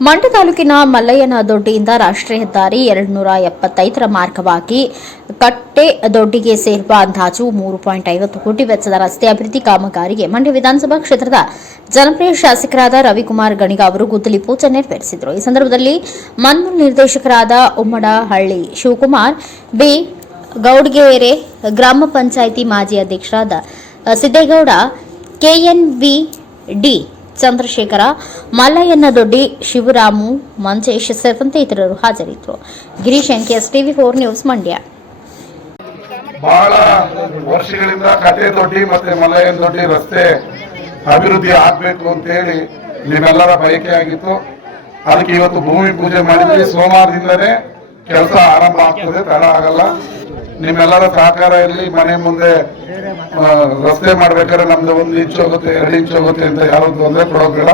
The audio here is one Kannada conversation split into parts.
ಮಂಡ್ಯ ತಾಲೂಕಿನ ಮಲ್ಲಯ್ಯನ ದೊಡ್ಡಿಯಿಂದ ರಾಷ್ಟ್ರೀಯ ಹೆದ್ದಾರಿ ಎರಡು ನೂರ ಎಪ್ಪತ್ತೈದರ ಮಾರ್ಗವಾಗಿ ಕಟ್ಟೆ ದೊಡ್ಡಿಗೆ ಸೇರುವ ಅಂದಾಜು ಮೂರು ಪಾಯಿಂಟ್ ಐವತ್ತು ಕೋಟಿ ವೆಚ್ಚದ ರಸ್ತೆ ಅಭಿವೃದ್ಧಿ ಕಾಮಗಾರಿಗೆ ಮಂಡ್ಯ ವಿಧಾನಸಭಾ ಕ್ಷೇತ್ರದ ಜನಪ್ರಿಯ ಶಾಸಕರಾದ ರವಿಕುಮಾರ್ ಗಣಿಗ ಅವರು ಗುದ್ದಲಿ ಪೂಜೆ ನೆರವೇರಿಸಿದರು. ಈ ಸಂದರ್ಭದಲ್ಲಿ ಮನ್ಮೂಲ್ ನಿರ್ದೇಶಕರಾದ ಉಮ್ಮಡಹಳ್ಳಿ ಶಿವಕುಮಾರ್, ಬಿ. ಗೌಡ್ಗೆರೆ ಗ್ರಾಮ ಪಂಚಾಯಿತಿ ಮಾಜಿ ಅಧ್ಯಕ್ಷರಾದ ಸಿದ್ದೇಗೌಡ ಕೆಎನ್ವಿ ಡಿ. ಚಂದ್ರಶೇಖರ ಮಲ್ಲಯ್ಯನ ದೊಡ್ಡಿ ಶಿವರಾಮು, ಮಂಜೇಶ್ ಸೇರಿದಂತೆ ಇತರರು ಹಾಜರಿದ್ದರು. Girish MKS TV four news Mandya. ಬಹಳ ವರ್ಷಗಳಿಂದ ಕತೆ ದೊಡ್ಡಿ ಮತ್ತೆ ಮಲ್ಲಯ್ಯನ ದೊಡ್ಡಿ ರಸ್ತೆ ಅಭಿವೃದ್ಧಿ ಆಗ್ಬೇಕು ಅಂತ ಹೇಳಿ ನಿಮ್ಮೆಲ್ಲರ ಬಯಕೆ ಆಗಿತ್ತು. ಅದಕ್ಕೆ ಇವತ್ತು ಭೂಮಿ ಪೂಜೆ ಮಾಡಿದ್ವಿ. ಸೋಮವಾರದಿಂದಲೇ ಕೆಲಸ ಆರಂಭ ಆಗ್ತದೆ. ತಡ ಆಗಲ್ಲ. ನಿಮ್ಮೆಲ್ಲರ ಸಹಕಾರ ಇರಲಿ ಮನೆ ಮುಂದೆ ರಸ್ತೆ ಮಾಡ್ಬೇಕಾದ್ರೆ ನಮ್ದು ಒಂದು ಇಂಚ್ ಹೋಗುತ್ತೆ ಎರಡು ಇಂಚ್ ಹೋಗುತ್ತೆ ಅಂತ ಯಾರು ತೊಂದರೆ ಕೊಡೋದಿಲ್ಲ.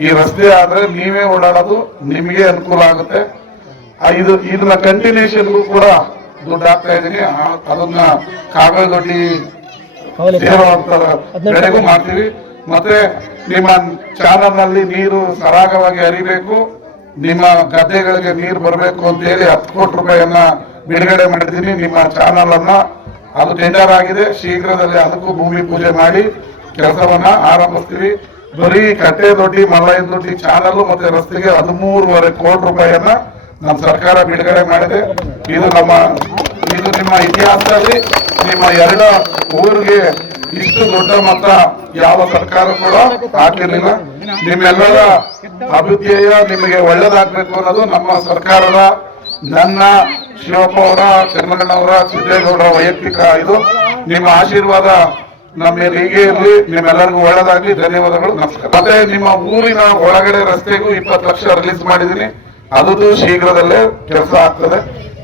ಈ ರಸ್ತೆ ಆದ್ರೆ ನೀವೇ ಓಡಾಡೋದು ನಿಮಗೆ ಅನುಕೂಲ ಆಗುತ್ತೆ. ಇದು ಇದನ್ನ ಕಂಟಿನ್ಯೂಷನ್ಗೂ ಕೂಡ ದುಡ್ಡು ಹಾಕ್ತಾ ಇದೀನಿ ಆ- ಅದನ್ನ ಕಾಗದ ದೊಡ್ಡಿ ಬೆಳೆಗೂ ಮಾಡ್ತೀವಿ. ಮತ್ತೆ ನಿಮ್ಮ ಚಾನಲ್ನಲ್ಲಿ ನೀರು ಸರಾಗವಾಗಿ ಹರಿಬೇಕು ನಿಮ್ಮ ಗದ್ದೆಗಳಿಗೆ ನೀರು ಬರಬೇಕು ಅಂತ ಹೇಳಿ ಹತ್ತು ಕೋಟಿ ರೂಪಾಯಿಯನ್ನ ಬಿಡುಗಡೆ ಮಾಡಿದ್ದೀನಿ. ನಿಮ್ಮ ಚಾನಲ್ ಅನ್ನ ಅದು ಟೆಂಡರ್ ಆಗಿದೆ. ಶೀಘ್ರದಲ್ಲಿ ಅದಕ್ಕೂ ಭೂಮಿ ಪೂಜೆ ಮಾಡಿ ಕೆಲಸವನ್ನ ಆರಂಭಿಸ್ತೀವಿ. ಬರೀ ಕಟ್ಟೆ ದೊಡ್ಡಿ, ಮಲ್ಲಯ್ಯ ದೊಡ್ಡಿ ಚಾನಲ್ ಮತ್ತೆ ರಸ್ತೆಗೆ ಹದಿಮೂರುವರೆ ಕೋಟಿ ರೂಪಾಯಿಯನ್ನ ನಮ್ಮ ಸರ್ಕಾರ ಬಿಡುಗಡೆ ಮಾಡಿದೆ. ಇದು ನಮ್ಮ, ಇದು ನಿಮ್ಮ ಇತಿಹಾಸದಲ್ಲಿ ನಿಮ್ಮ ಎರಡು ಊರಿಗೆ ಇಷ್ಟು ದೊಡ್ಡ ಮೊತ್ತ ಯಾವ ಸರ್ಕಾರ ಕೂಡ ಹಾಕಿರ್ಲಿಲ್ಲ. ನಿಮ್ಮೆಲ್ಲರ ಅಭಿವೃದ್ಧಿಯ ನಿಮಗೆ ಒಳ್ಳೇದಾಗಬೇಕು ಅನ್ನೋದು ನಮ್ಮ ಸರ್ಕಾರದ ನನ್ನ ಶಿವಪ್ಪ ಅವರ ಚನ್ನಗಣ್ಣವರ ಸಿದ್ದೇಗೌಡರ ವೈಯಕ್ತಿಕ ಇದು. ನಿಮ್ಮ ಆಶೀರ್ವಾದ ನಮ್ಮ ಹೀಗೆ ಇರಲಿ. ನಿಮ್ಮೆಲ್ಲರಿಗೂ ಒಳ್ಳೇದಾಗ್ಲಿ. ಧನ್ಯವಾದಗಳು. ನಮಸ್ಕಾರ. ಮತ್ತೆ ನಿಮ್ಮ ಊರಿನ ಒಳಗಡೆ ರಸ್ತೆಗೂ ಇಪ್ಪತ್ತು ಲಕ್ಷ ರಿಲೀಸ್ ಮಾಡಿದೀನಿ ಅದು ಶೀಘ್ರದಲ್ಲೇ ಕೆಲಸ ಆಗ್ತದೆ.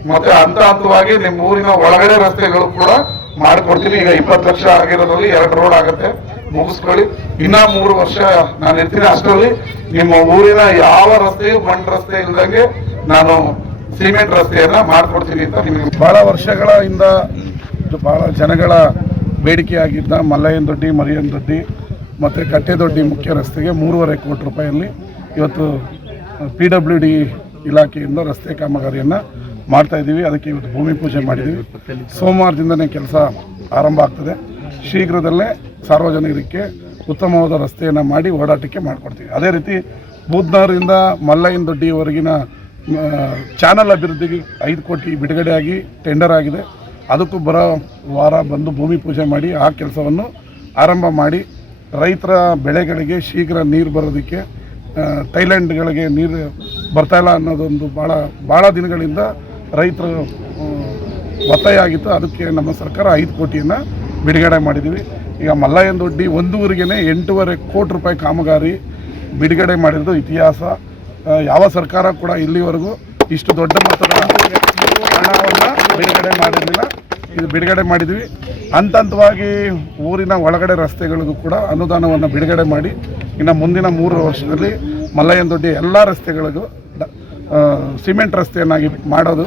ಮತ್ತೆ ಹಂತ ಹಂತವಾಗಿ ನಿಮ್ಮ ಊರಿನ ಒಳಗಡೆ ರಸ್ತೆಗಳು ಕೂಡ ಮಾಡಿಕೊಡ್ತೀನಿ. ಈಗ ಇಪ್ಪತ್ತು ಲಕ್ಷ ಆಗಿರೋದ್ರಲ್ಲಿ ಎರಡು ರೋಡ್ ಆಗುತ್ತೆ. ಮುಗಿಸ್ಕೊಳ್ಳಿ. ಇನ್ನ ಮೂರು ವರ್ಷ ನಾನು ಇರ್ತೀನಿ ಅಷ್ಟರಲ್ಲಿ. ನಿಮ್ಮ ಊರಿನ ಯಾವ ರಸ್ತೆಯೂ ಮಣ್ಣು ರಸ್ತೆ ಇಲ್ದಂಗೆ ನಾನು ಸಿಮೆಂಟ್ ರಸ್ತೆಯನ್ನ ಮಾಡ್ಕೊಡ್ತೀನಿ ಅಂತ ನಿಮಗೆ ಬಹಳ ವರ್ಷಗಳ ಹಿಂದ ಇದು ಬಹಳ ಜನಗಳ ಬೇಡಿಕೆಯಾಗಿದ್ದ ಮಲ್ಲಯ್ಯನ ದೊಡ್ಡಿ, ಮರಿಯನ್ ದೊಡ್ಡಿ ಮತ್ತು ಕಟ್ಟೆದೊಡ್ಡಿ ಮುಖ್ಯ ರಸ್ತೆಗೆ ಮೂರುವರೆ ಕೋಟಿ ರೂಪಾಯಲ್ಲಿ ಇವತ್ತು ಪಿ ಡಬ್ಲ್ಯೂ ಡಿ ಇಲಾಖೆಯಿಂದ ರಸ್ತೆ ಕಾಮಗಾರಿಯನ್ನು ಮಾಡ್ತಾ ಇದ್ದೀವಿ. ಅದಕ್ಕೆ ಇವತ್ತು ಭೂಮಿ ಪೂಜೆ ಮಾಡಿದ್ದೀವಿ. ಸೋಮವಾರದಿಂದನೇ ಕೆಲಸ ಆರಂಭ ಆಗ್ತದೆ. ಶೀಘ್ರದಲ್ಲೇ ಸಾರ್ವಜನಿಕರಿಗೆ ಉತ್ತಮವಾದ ರಸ್ತೆಯನ್ನು ಮಾಡಿ ಓಡಾಟಕ್ಕೆ ಮಾಡಿಕೊಡ್ತೀವಿ. ಅದೇ ರೀತಿ ಬೂದ್ನಾರಿಂದ ಮಲ್ಲಯ್ಯನ ದೊಡ್ಡಿವರೆಗಿನ ಚಾನಲ್ ಅಭಿವೃದ್ಧಿಗೆ ಐದು ಕೋಟಿ ಬಿಡುಗಡೆಯಾಗಿ ಟೆಂಡರ್ ಆಗಿದೆ. ಅದಕ್ಕೂ ಬರೋ ವಾರ ಬಂದು ಭೂಮಿ ಪೂಜೆ ಮಾಡಿ ಆ ಕೆಲಸವನ್ನು ಆರಂಭ ಮಾಡಿ ರೈತರ ಬೆಳೆಗಳಿಗೆ ಶೀಘ್ರ ನೀರು ಬರೋದಕ್ಕೆ ಥೈಲ್ಯಾಂಡ್ಗಳಿಗೆ ನೀರು ಬರ್ತಾ ಇಲ್ಲ ಅನ್ನೋದೊಂದು ಭಾಳ ಭಾಳ ದಿನಗಳಿಂದ ರೈತರು ಒತ್ತಾಯ ಆಗಿತ್ತು. ಅದಕ್ಕೆ ನಮ್ಮ ಸರ್ಕಾರ ಐದು ಕೋಟಿಯನ್ನು ಬಿಡುಗಡೆ ಮಾಡಿದ್ದೀವಿ. ಈಗ ಮಲ್ಲಯ್ಯನ ದೊಡ್ಡಿ ಒಂದು ಎಂಟೂವರೆ ಕೋಟಿ ರೂಪಾಯಿ ಕಾಮಗಾರಿ ಬಿಡುಗಡೆ ಮಾಡಿರೋದು ಇತಿಹಾಸ. ಯಾವ ಸರ್ಕಾರ ಕೂಡ ಇಲ್ಲಿವರೆಗೂ ಇಷ್ಟು ದೊಡ್ಡ ಮೊತ್ತದ ಹಣವನ್ನು ಬಿಡುಗಡೆ ಮಾಡಿರಲಿಲ್ಲ. ಇದು ಬಿಡುಗಡೆ ಮಾಡಿದ್ವಿ. ಹಂತ ಹಂತವಾಗಿ ಊರಿನ ಒಳಗಡೆ ರಸ್ತೆಗಳಿಗೂ ಕೂಡ ಅನುದಾನವನ್ನು ಬಿಡುಗಡೆ ಮಾಡಿ ಇನ್ನು ಮುಂದಿನ ಮೂರು ವರ್ಷದಲ್ಲಿ ಮಲ್ಲಯ್ಯನ ದೊಡ್ಡಿ ಎಲ್ಲ ರಸ್ತೆಗಳಿಗೂ ಸಿಮೆಂಟ್ ರಸ್ತೆಯನ್ನಾಗಿ ಮಾಡೋದು